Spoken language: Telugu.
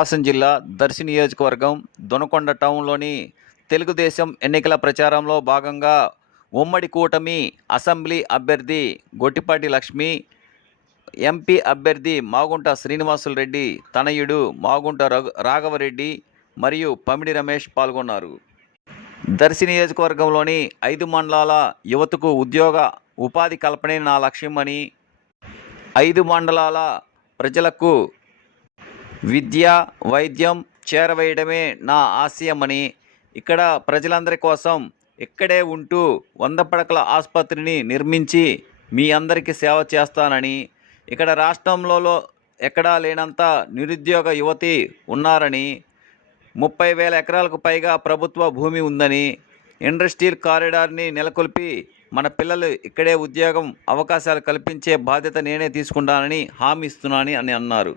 ప్రకాశం జిల్లా దర్శి నియోజకవర్గం దొనకొండ టౌన్లోని తెలుగుదేశం ఎన్నికల ప్రచారంలో భాగంగా ఉమ్మడి కూటమి అసెంబ్లీ అభ్యర్థి గొట్టిపాటి లక్ష్మి, ఎంపీ అభ్యర్థి మాగుంట శ్రీనివాసులు రెడ్డి తనయుడు మాగుంట రాఘవరెడ్డి మరియు పమిడి రమేష్ పాల్గొన్నారు. దర్శి నియోజకవర్గంలోని 5 మండలాల యువతకు ఉద్యోగ ఉపాధి కల్పనే నా లక్ష్యమని, 5 మండలాల ప్రజలకు విద్య వైద్యం చేరవేయడమే నా ఆశయమని, ఇక్కడ ప్రజలందరి కోసం ఇక్కడే ఉంటూ 100 పడకల ఆసుపత్రిని నిర్మించి మీ అందరికీ సేవ చేస్తానని, ఇక్కడ రాష్ట్రంలో ఎక్కడా లేనంత నిరుద్యోగ యువతి ఉన్నారని, 30,000 ఎకరాలకు పైగా ప్రభుత్వ భూమి ఉందని, ఇండస్ట్రియల్ కారిడార్ని నెలకొల్పి మన పిల్లలు ఇక్కడే ఉద్యోగం అవకాశాలు కల్పించే బాధ్యత నేనే తీసుకుంటానని హామీ ఇస్తున్నానని అన్నారు.